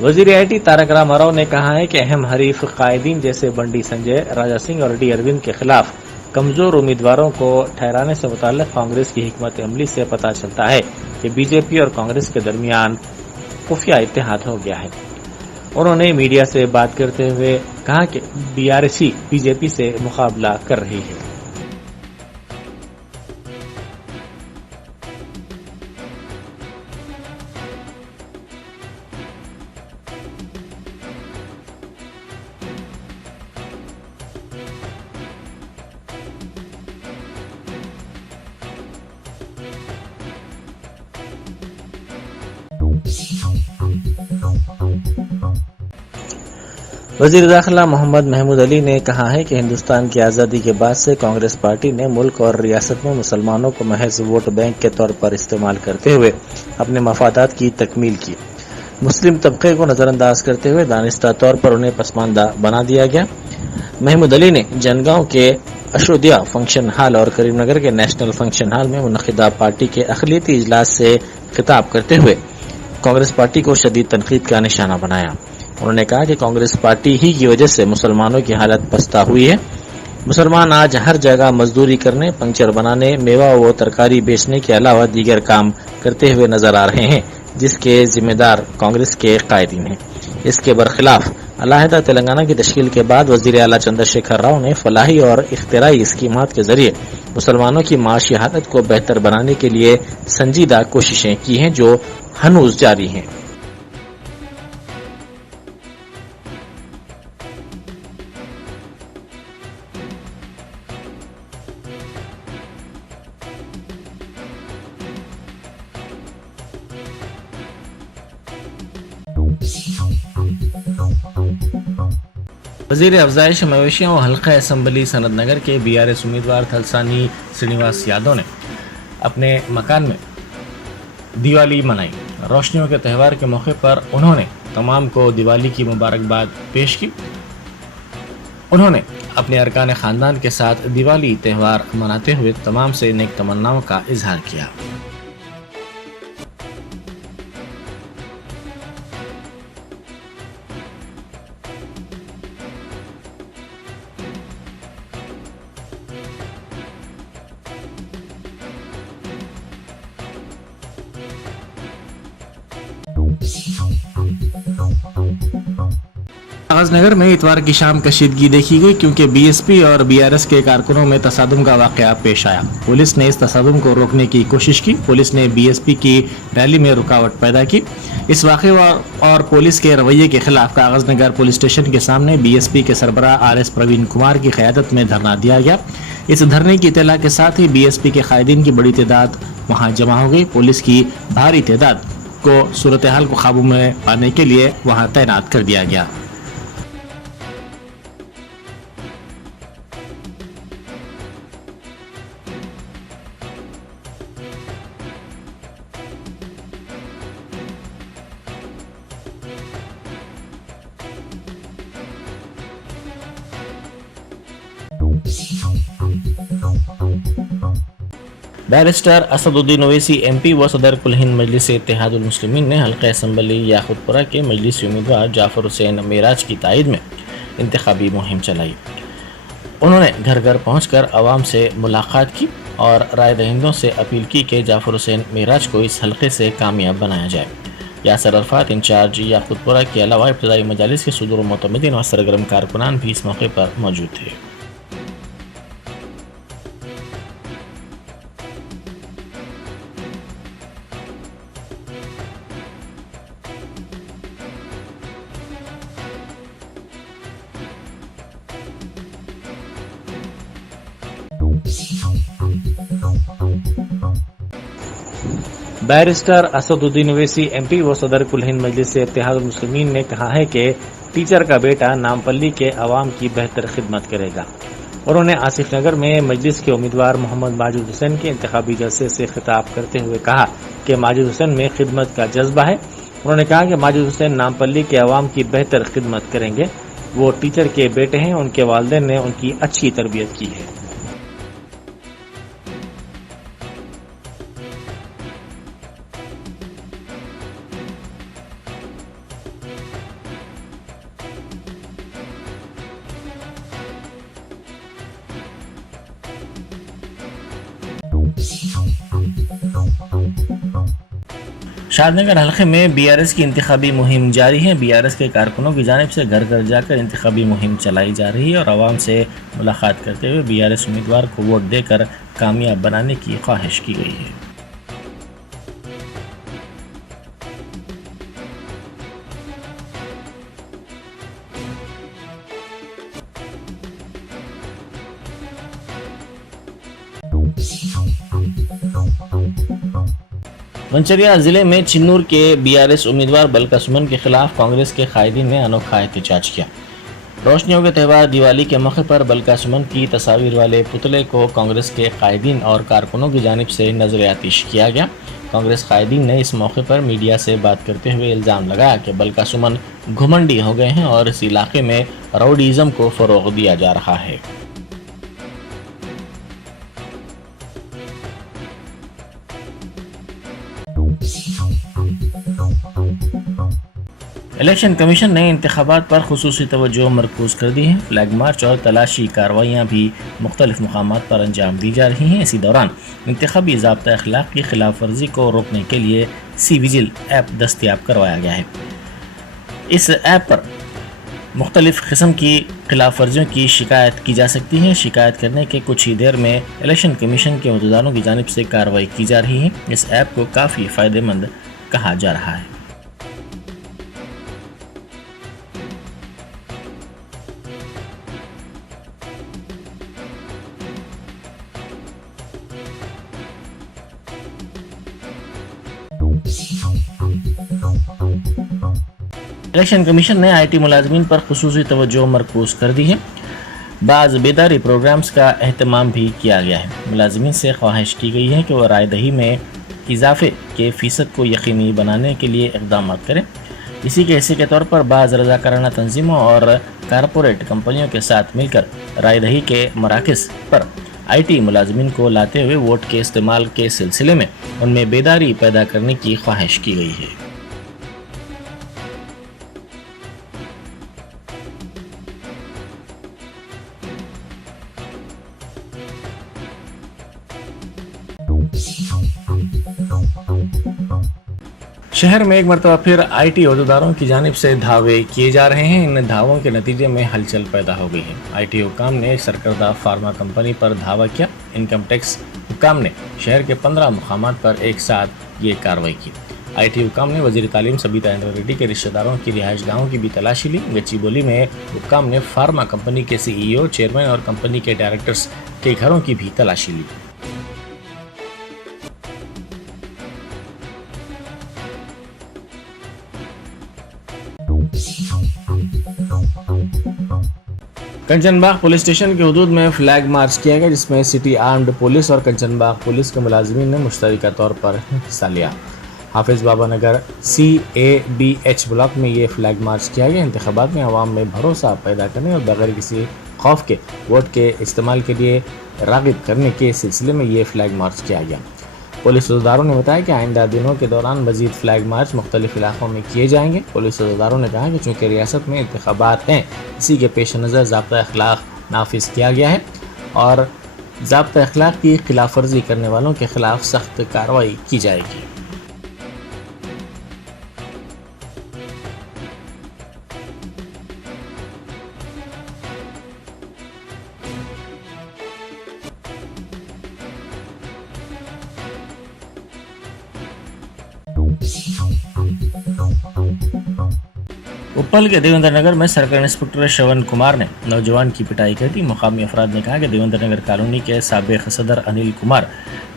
وزیر I T Tarak Rama Rao نے کہا ہے کہ اہم حریف قائدین جیسے بنڈی سنجے، راجا سنگھ اور ڈی اروند کے خلاف کمزور امیدواروں کو ٹھہرانے سے متعلق کانگریس کی حکمت عملی سے پتہ چلتا ہے کہ بی جے پی اور کانگریس کے درمیان خفیہ اتحاد ہو گیا ہے۔ انہوں نے میڈیا سے بات کرتے ہوئے کہا کہ بی آر ایس ہی بی جے پی سے مقابلہ کر رہی ہے۔ وزیر داخلہ محمد محمود علی نے کہا ہے کہ ہندوستان کی آزادی کے بعد سے کانگریس پارٹی نے ملک اور ریاست میں مسلمانوں کو محض ووٹ بینک کے طور پر استعمال کرتے ہوئے اپنے مفادات کی تکمیل کی۔ مسلم طبقے کو نظر انداز کرتے ہوئے دانستہ طور پر انہیں پسماندہ بنا دیا گیا۔ محمود علی نے جنگاؤں کے اشودھیا فنکشن ہال اور کریم نگر کے نیشنل فنکشن ہال میں منعقدہ پارٹی کے اقلیتی اجلاس سے خطاب کرتے ہوئے کانگریس پارٹی کو شدید تنقید کا نشانہ بنایا۔ انہوں نے کہا کہ کانگریس پارٹی ہی کی وجہ سے مسلمانوں کی حالت پستہ ہوئی ہے۔ مسلمان آج ہر جگہ مزدوری کرنے، پنچر بنانے، میوہ و ترکاری بیچنے کے علاوہ دیگر کام کرتے ہوئے نظر آ رہے ہیں جس کے ذمہ دار کانگریس کے قائدین ہیں۔ اس کے برخلاف علیحدہ تلنگانہ کی تشکیل کے بعد وزیر اعلیٰ چندر شیکھر راؤ نے فلاحی اور اختراعی اسکیمات کے ذریعے مسلمانوں کی معاشی حالت کو بہتر بنانے کے لیے سنجیدہ کوششیں کی ہیں جو ہنوز جاری ہیں۔ وزیر افزائش مویشیوں و حلقہ اسمبلی سنت نگر کے بی آر ایس امیدوار تھلسانی سرینواس یادو نے اپنے مکان میں دیوالی منائی۔ روشنیوں کے تہوار کے موقع پر انہوں نے تمام کو دیوالی کی مبارکباد پیش کی۔ انہوں نے اپنے ارکان خاندان کے ساتھ دیوالی تہوار مناتے ہوئے تمام سے نیک تمناؤں کا اظہار کیا۔ کاغذ نگر میں اتوار کی شام کشیدگی دیکھی گئی کیونکہ بی ایس پی اور بی آر ایس کے کارکنوں میں تصادم کا واقعہ پیش آیا۔ پولیس نے اس تصادم کو روکنے کی کوشش کی۔ پولیس نے بی ایس پی کی ریلی میں رکاوٹ پیدا کی۔ اس واقعے اور پولیس کے رویے کے خلاف کاغذ نگر پولیس اسٹیشن کے سامنے بی ایس پی کے سربراہ آر ایس پروین کمار کی قیادت میں دھرنا دیا گیا۔ اس دھرنے کی اطلاع کے ساتھ ہی بی ایس پی کے قائدین کی بڑی تعداد وہاں جمع ہو گئی۔ پولیس کی بھاری تعداد کو صورتحال کو قابو میں پانے کے لیے وہاں تعینات کر دیا گیا۔ بیرسٹر اسد الدین اویسی ایم پی و صدر کل ہند مجلس اتحاد المسلمین نے حلقہ اسمبلی یاقوت پورہ کے مجلسی امیدوار جعفر حسین معراج کی تائید میں انتخابی مہم چلائی۔ انہوں نے گھر گھر پہنچ کر عوام سے ملاقات کی اور رائے دہندوں سے اپیل کی کہ جعفر حسین معراج کو اس حلقے سے کامیاب بنایا جائے۔ یاسر عرفات انچارج یاقوت پورہ کے علاوہ ابتدائی مجالس کے صدور و معتمدین اور سرگرم کارکنان بھی اس موقع پر موجود تھے۔ بیرسٹر اسد الدین اویسی ایم پی و صدر کل ہند مجلس اتحاد المسلمین نے کہا ہے کہ ٹیچر کا بیٹا نامپلی کے عوام کی بہتر خدمت کرے گا۔ انہوں نے آصف نگر میں مجلس کے امیدوار محمد ماجد حسین کے انتخابی جلسے سے خطاب کرتے ہوئے کہا کہ ماجد حسین میں خدمت کا جذبہ ہے۔ انہوں نے کہا کہ ماجد حسین نامپلی کے عوام کی بہتر خدمت کریں گے۔ وہ ٹیچر کے بیٹے ہیں، ان کے والدین نے ان کی اچھی تربیت کی ہے۔ شاد نگر حلقے میں بی آر ایس کی انتخابی مہم جاری ہے۔ بی آر ایس کے کارکنوں کی جانب سے گھر گھر جا کر انتخابی مہم چلائی جا رہی ہے اور عوام سے ملاقات کرتے ہوئے بی آر ایس امیدوار کو ووٹ دے کر کامیاب بنانے کی خواہش کی گئی ہے۔ منچریا ضلع میں چنور کے بی آر ایس امیدوار بلکہ سمن کے خلاف کانگریس کے قائدین نے انوکھا احتجاج کیا۔ روشنیوں کے تہوار دیوالی کے موقع پر بلکہ سمن کی تصاویر والے پتلے کو کانگریس کے قائدین اور کارکنوں کی جانب سے نظر آتش کیا گیا۔ کانگریس قائدین نے اس موقع پر میڈیا سے بات کرتے ہوئے الزام لگایا کہ بلکہ سمن گھمنڈی ہو گئے ہیں اور اس علاقے میں راؤڈیزم کو فروغ دیا جا رہا ہے۔ الیکشن کمیشن نے انتخابات پر خصوصی توجہ مرکوز کر دی ہے۔ فلیگ مارچ اور تلاشی کارروائیاں بھی مختلف مقامات پر انجام دی جا رہی ہیں۔ اسی دوران انتخابی ضابطہ اخلاق کی خلاف ورزی کو روکنے کے لیے سی وجل ایپ دستیاب کروایا گیا ہے۔ اس ایپ پر مختلف قسم کی خلاف ورزیوں کی شکایت کی جا سکتی ہے۔ شکایت کرنے کے کچھ ہی دیر میں الیکشن کمیشن کے عہدیداروں کی جانب سے کارروائی کی جا رہی ہے۔ اس ایپ کو کافی فائدہ مند کہا جا رہا ہے۔ الیکشن کمیشن نے آئی ٹی ملازمین پر خصوصی توجہ مرکوز کر دی ہے۔ بعض بیداری پروگرامز کا اہتمام بھی کیا گیا ہے۔ ملازمین سے خواہش کی گئی ہے کہ وہ رائے دہی میں اضافے کے فیصد کو یقینی بنانے کے لیے اقدامات کریں۔ اسی کے حصے کے طور پر بعض رضاکارانہ تنظیموں اور کارپوریٹ کمپنیوں کے ساتھ مل کر رائے دہی کے مراکز پر آئی ٹی ملازمین کو لاتے ہوئے ووٹ کے استعمال کے سلسلے میں ان میں بیداری پیدا کرنے کی خواہش کی گئی ہے۔ شہر میں ایک مرتبہ پھر آئی ٹی عہدیداروں کی جانب سے دھاوے کیے جا رہے ہیں۔ ان دھاووں کے نتیجے میں ہلچل پیدا ہو گئی ہے۔ آئی ٹی حکام نے سرکردہ فارما کمپنی پر دھاوا کیا۔ انکم ٹیکس حکام نے شہر کے 15 مقامات پر ایک ساتھ یہ کارروائی کی۔ آئی ٹی حکام نے وزیر تعلیم سبیتا اندرا ریڈی کے رشتہ داروں کی رہائش گاہوں کی بھی تلاشی لی۔ گچی بولی میں حکام نے فارما کمپنی کے سی ای او، چیئرمین اور کمپنی کے ڈائریکٹرز کے گھروں کی بھی تلاشی لی۔ کنچن باغ پولیس اسٹیشن کے حدود میں فلیگ مارچ کیا گیا، جس میں سٹی آرمڈ پولیس اور کنچن باغ پولیس کے ملازمین نے مشترکہ طور پر حصہ لیا۔ حافظ بابا نگر CABH بلاک میں یہ فلیگ مارچ کیا گیا۔ انتخابات میں عوام میں بھروسہ پیدا کرنے اور بغیر کسی خوف کے ووٹ کے استعمال کے لیے راغب کرنے کے سلسلے میں یہ فلیگ مارچ کیا گیا۔ پولیس عہدیداروں نے بتایا کہ آئندہ دنوں کے دوران مزید فلیگ مارچ مختلف علاقوں میں کیے جائیں گے۔ پولیس عہدیداروں نے کہا کہ چونکہ ریاست میں انتخابات ہیں، اسی کے پیش نظر ضابطہ اخلاق نافذ کیا گیا ہے اور ضابطہ اخلاق کی خلاف ورزی کرنے والوں کے خلاف سخت کارروائی کی جائے گی۔ اپل کے دیوندر نگر میں سرکل انسپکٹر شرون کمار نے نوجوان کی پٹائی کر دی۔ مقامی افراد نے کہا کہ دیوندر نگر کالونی کے سابق صدر انل کمار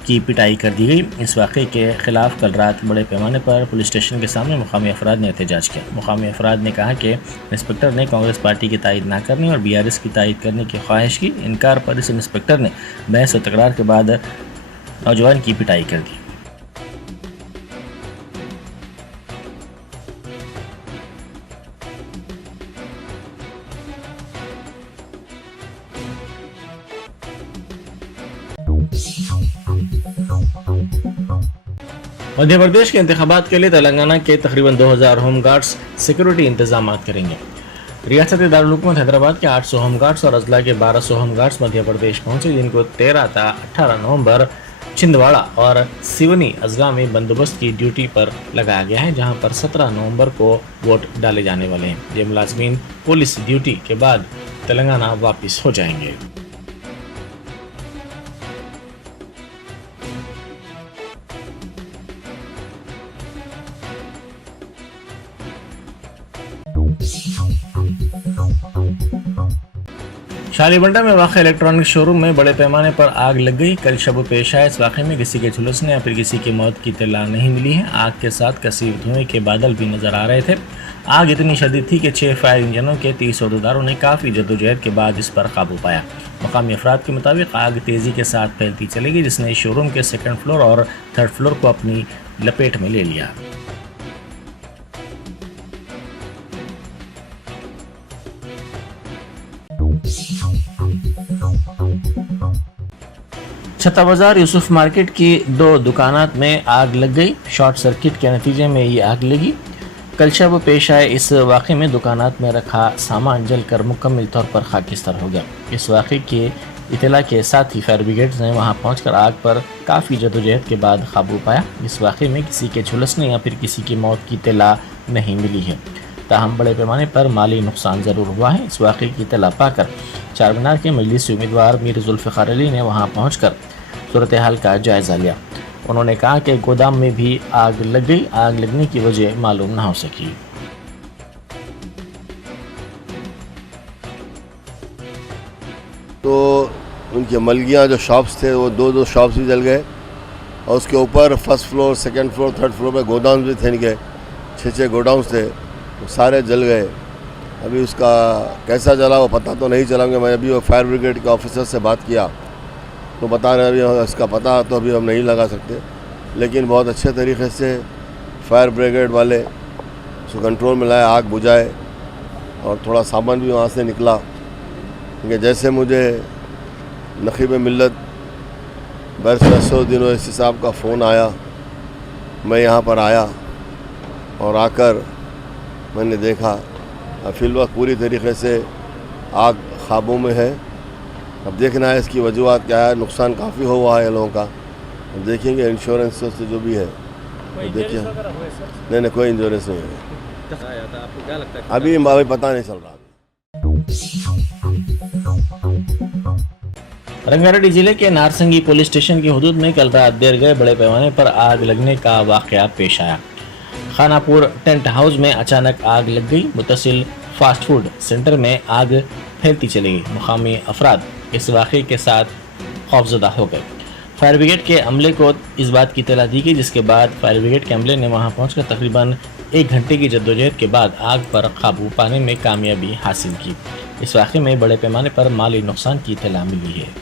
کی پٹائی کر دی گئی۔ اس واقعے کے خلاف کل رات بڑے پیمانے پر پولیس اسٹیشن کے سامنے مقامی افراد نے احتجاج کیا۔ مقامی افراد نے کہا کہ انسپکٹر نے کانگریس پارٹی کی تائید نہ کرنے اور بی آر ایس کی تائید کرنے کی خواہش کی۔ انکار پر اس انسپکٹر نے بحث و تکرار کے بعد نوجوان کی پٹائی کر دی۔ مدھیہ پردیش کے انتخابات کے لیے تلنگانہ کے تقریباً 2000 ہوم گارڈز سیکورٹی انتظامات کریں گے۔ ریاستی دارالحکومت حیدرآباد کے 800 ہوم گارڈز اور اضلاع کے 1200 ہوم گارڈز مدھیہ پردیش پہنچے، جن کو 13 تا 18 نومبر छिंदवाड़ा और सिवनी अजगा में बंदोबस्त की ड्यूटी पर लगाया गया है, जहां पर 17 नवंबर को वोट डाले जाने वाले हैं। ये मुलाजमीन पुलिस ड्यूटी के बाद तेलंगाना वापस हो जाएंगे। शालीबंडा में वाक़ इलेक्ट्रॉनिक शोरूम में बड़े पैमाने पर आग लग गई। कल शब पेश आया। इस वाक़े में किसी के झुलसने या फिर किसी की मौत की इत्तला नहीं मिली है। आग के साथ कसीर धुएं के बादल भी नजर आ रहे थे। आग इतनी शदीद थी कि 6 फायर इंजनों के 30 अहदेदारों ने काफ़ी जद्दोजहद के बाद इस पर काबू पाया। मकामी अफराद के मुताबिक आग तेज़ी के साथ फैलती चली गई, जिसने शोरूम के 2nd फ्लोर और 3rd फ्लोर को अपनी लपेट में ले लिया। छत्ता बाजार यूसुफ मार्केट की 2 दुकानात में आग लग गई। शॉर्ट सर्किट के नतीजे में ये आग लगी। कल शब पेश आए इस वाक़े में दुकानात में रखा सामान जलकर मुकम्मल तौर पर खाकिस्तान हो गया। इस वाक़े के इत्तला के साथ ही फायर ब्रिगेड ने वहां पहुंचकर आग पर काफ़ी जदोजहद के बाद काबू पाया। इस वाक़े में किसी के झुलसने या फिर किसी की मौत की इत्तला नहीं मिली है। ताहम बड़े पैमाने पर माली नुकसान ज़रूर हुआ है। इस वाक़े की इत्तला पाकर चारमीनार के मजलिसी उम्मीदवार मीर जुल्फ़िकार अली ने वहां पहुंचकर सूरत हाल का जायज़ा लिया। उन्होंने कहा कि गोदाम में भी आग लग गई। आग लगने की वजह मालूम न हो सकी। तो उनके मलगियाँ जो शॉप्स थे वो 2 शॉप्स भी जल गए और उसके ऊपर 1st floor 2nd floor 3rd floor पे गोडाउन भी थे। इनके 6 गोडाउन थे, वो सारे जल गए। अभी उसका कैसा जला वो पता तो नहीं चला। मैं अभी वो फायर ब्रिगेड के ऑफिसर से बात किया तो बता रहे हैं अभी इसका पता तो अभी हम नहीं लगा सकते, लेकिन बहुत अच्छे तरीके से फायर ब्रिगेड वाले उसको कंट्रोल में लाए, आग बुझाए और थोड़ा सामान भी वहाँ से निकला। क्योंकि जैसे मुझे नक़ीब मिल्लत बरसों दिनों इस साहब का फ़ोन आया, मैं यहाँ पर आया और आकर मैंने देखा फ़िलवक्त पूरी तरीके से आग काबू में है। अब देखना है इसकी वजूहत क्या है। नुकसान काफ़ी हुआ है लोगों का, अब देखेंगे इंश्योरेंस से जो भी है तो देखिए। नहीं कोई इंश्योरेंस नहीं है अभी पता नहीं चल रहा। रंगारेड्डी जिले के नारसंगी पुलिस स्टेशन की हुदूद में कल रात देर गए बड़े पैमाने पर आग लगने का वाक़या पेश आया। खानापुर टेंट हाउस में अचानक आग लग गई। मुतसिल फास्ट फूड सेंटर में आग फैलती चली गई। मुकामी अफराद इस वाक़े के साथ खौफजदा हो गए। फायर ब्रिगेड के अमले को इस बात की इत्तला दी गई, जिसके बाद फायर ब्रिगेड के अमले ने वहां पहुंचकर तकरीबन 1 घंटे की जद्दोजहद के बाद आग पर काबू पाने में कामयाबी हासिल की। इस वाक़े में बड़े पैमाने पर माली नुकसान की इत्तला मिली है।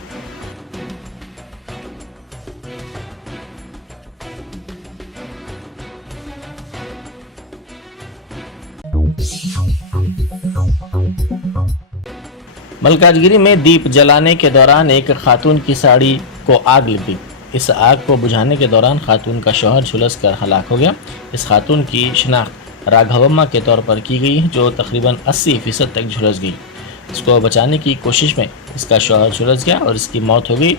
मलकाजगिरी में दीप जलाने के दौरान एक खातून की साड़ी को आग लग गई। इस आग को बुझाने के दौरान खातून का शौहर झुलसकर हलाक हो गया। इस खातून की शिनाख्त राघवम्मा के तौर पर की गई, जो तकरीबन 80% तक झुलस गई। इसको बचाने की कोशिश में इसका शौहर झुलस गया और इसकी मौत हो गई।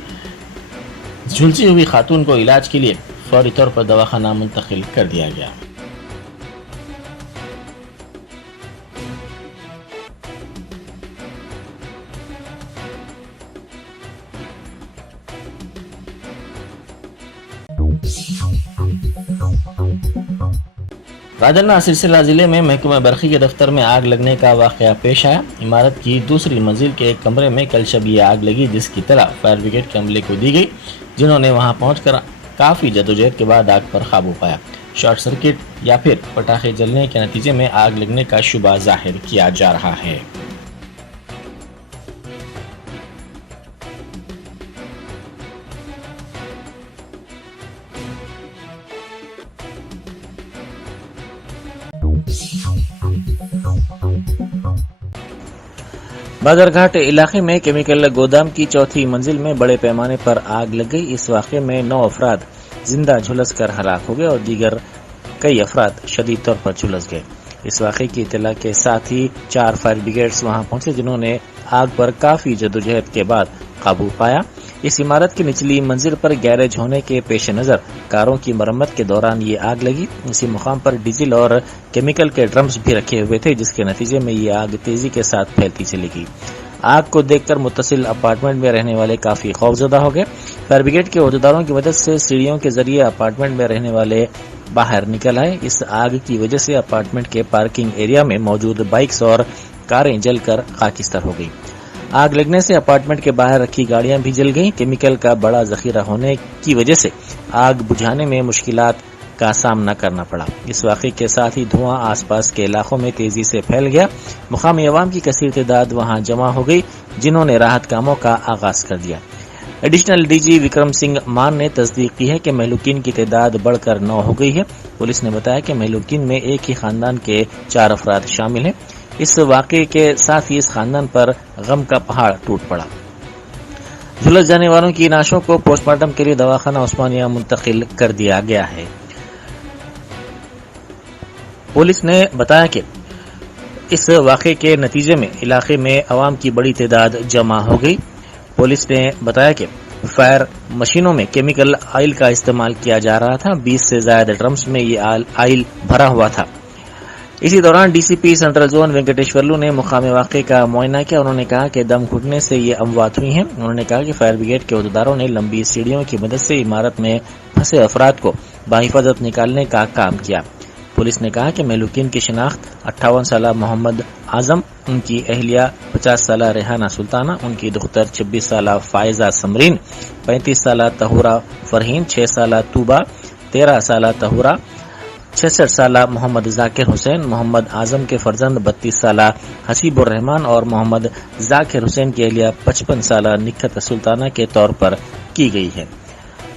झुलसी हुई खातून को इलाज के लिए फौरी तौर पर दवाखाना मुंतकिल कर दिया गया। राजन्ना सिलसिला जिले में महकमा बरखी के दफ्तर में आग लगने का वाक़या पेश आया। इमारत की दूसरी मंजिल के एक कमरे में कल शब ये आग लगी, जिसकी इत्तला फायर ब्रिगेड के अमले को दी गई, जिन्होंने वहां पहुंचकर काफ़ी जदोजहद के बाद आग पर काबू पाया। शॉर्ट सर्किट या फिर पटाखे जलने के नतीजे में आग लगने का शुबा जाहिर किया जा रहा है। बादरघाट इलाके में केमिकल गोदाम की 4थी मंजिल में बड़े पैमाने पर आग लग गई। इस वाक़े में 9 अफराद जिंदा झुलस कर हलाक हो गए और दीगर कई अफराद शदीद तौर पर झुलस गए। इस वाक़े की इत्तला के साथ ही 4 फायर ब्रिगेड्स वहां पहुंचे, जिन्होंने आग पर काफी जदोजहद के बाद काबू पाया। इस इमारत की निचली मंजिल पर गैरेज होने के पेश नज़र कारों की मरम्मत के दौरान ये आग लगी। इसी मुकाम पर डीजल और केमिकल के ड्रम्स भी रखे हुए थे, जिसके नतीजे में ये आग तेजी के साथ फैलती चली गई। आग को देखकर मुत्तसिल अपार्टमेंट में रहने वाले काफी खौफजदा हो गए। फायर ब्रिगेड के अहदेदारों की मदद से सीढ़ियों के जरिए अपार्टमेंट में रहने वाले बाहर निकल आए। इस आग की वजह से अपार्टमेंट के पार्किंग एरिया में मौजूद बाइक्स और कारें जलकर खाकिस्तान हो गई। आग लगने से अपार्टमेंट के बाहर रखी गाड़ियां भी जल गईं। केमिकल का बड़ा जखीरा होने की वजह से आग बुझाने में मुश्किलात का सामना करना पड़ा। इस वाक़े के साथ ही धुआं आसपास के इलाकों में तेजी से फैल गया। मुकामी अवाम की कसीर तादाद वहां जमा हो गई, जिन्होंने राहत कामों का आगाज कर दिया। एडिशनल डीजी विक्रम सिंह मान ने तस्दीक की है कि महलूकीन की तादाद बढ़कर 9 हो गई है। पुलिस ने बताया कि महलूकीन में एक ही खानदान के 4 अफराद शामिल हैं। इस वाक़े के साथ ही इस खानदान पर गम का पहाड़ टूट पड़ा। झुलस जाने वालों की लाशों को पोस्टमार्टम के लिए दवाखाना उस्मानिया मुंतकिल कर दिया गया है। पुलिस ने बताया कि इस वाक़े के नतीजे में इलाके में अवाम की बड़ी तादाद जमा हो गई। पुलिस ने बताया कि फायर मशीनों में केमिकल आयल का इस्तेमाल किया जा रहा था। 20 से ज्यादा ड्रम्स में ये आयल भरा हुआ था। इसी दौरान डीसीपी सेंट्रल जोन वेंकटेश्वरलू ने मुकामी वाक़े का मुआयना किया। उन्होंने कहा कि दम घुटने से ये अमवात हुई हैं। उन्होंने कहा कि फायर ब्रिगेड के अहदेदारों ने लंबी सीढ़ियों की मदद से इमारत में फंसे अफराद को बाहिफाजत निकालने का काम किया। पुलिस ने कहा कि महलूकीन की शिनाख्त 58 साला मोहम्मद आजम, उनकी अहलिया 50 साला रेहाना सुल्ताना, उनकी दुख्तर 26 साला फायजा समरीन, 35 साला तहुरा फरहीन, 6 साला तूबा, 13 साला तहुरा, 66 साला मोहम्मद जाकिर हुसैन, मोहम्मद आजम के फर्जंद 32 साला हसीबुर रहमान और मोहम्मद जाकिर हुसैन की अहलिया 55 साला निखत सुल्ताना के तौर पर की गई है।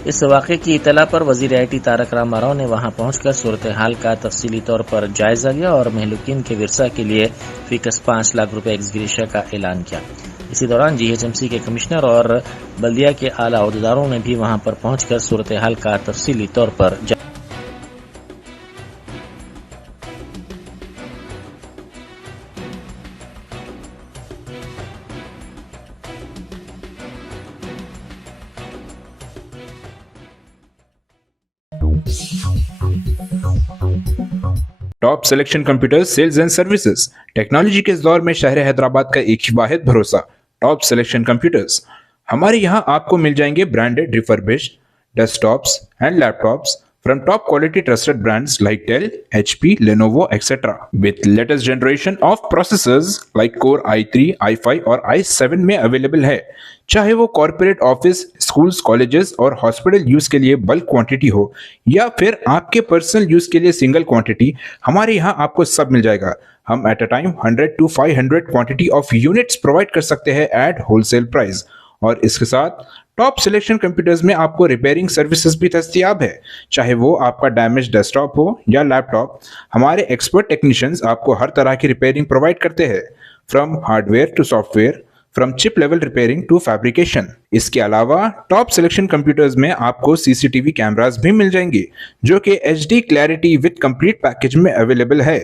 इस वाक़े की इतला पर वज़ीर IT तारक रामाराव ने वहां पहुंचकर सूरत हाल का तफसीली तौर पर जायजा लिया और महलूकीन के विरसा के लिए फीकस 5 लाख रुपए एक्सग्रेशिया का ऐलान किया। इसी दौरान GHMC के कमिश्नर और बल्दिया के आला अहदेदारों ने भी वहां पर पहुंचकर सूरत हाल का तफसीली तौर पर top selection computers sales and services. Technology के इस दौर में शहर हैदराबाद का एक ही वाहिद भरोसा टॉप सिलेक्शन कंप्यूटर्स। हमारे यहाँ आपको मिल जाएंगे branded refurbished desktops and laptops from top quality trusted brands like Dell, HP, Lenovo, etc. with latest generation of processors like Core i3, i5 और i7 में अवेलेबल है। चाहे वो कॉर्पोरेट ऑफिस, स्कूल्स, कॉलेजेस और हॉस्पिटल यूज के लिए bulk quantity हो या फिर आपके पर्सनल यूज के लिए सिंगल क्वांटिटी, हमारे यहाँ आपको सब मिल जाएगा। हम at a time 100 to 500 quantity of units provide कर सकते हैं एट होलसेल प्राइस। और इसके साथ टॉप सिलेक्शन कंप्यूटर्स में आपको रिपेयरिंग सर्विसेज भी दस्तयाब है। चाहे वो आपका डैमेज डेस्कटॉप हो या लैपटॉप, हमारे एक्सपर्ट टेक्नीशियंस आपको हर तरह की रिपेयरिंग प्रोवाइड करते हैं, from hardware to software, from chip level repairing to fabrication. इसके अलावा टॉप सिलेक्शन कंप्यूटर्स में आपको CCTV कैमरास भी मिल जाएंगे जो कि HD clarity with complete package में अवेलेबल है,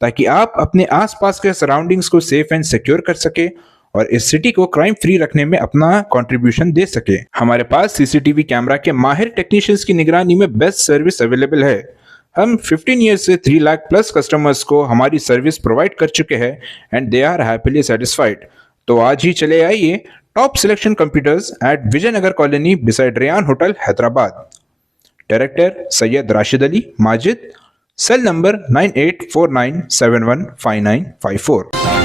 ताकि आप अपने आसपास के सराउंडिंग्स को सेफ एंड सिक्योर कर सके और इस सिटी को क्राइम फ्री रखने में अपना कंट्रीब्यूशन दे सके। हमारे पास CCTV कैमरा के माहिर टेक्नीशियंस की निगरानी में बेस्ट सर्विस अवेलेबल है। हम 15 ईयर्स से 3 लाख प्लस कस्टमर्स को हमारी सर्विस प्रोवाइड कर चुके हैं and they are happily satisfied. तो आज ही चले आइए top selection computers at Vijayanagar colony beside Rayan hotel Hyderabad. Director Syed Rashid Ali Majid, cell number 9849715954।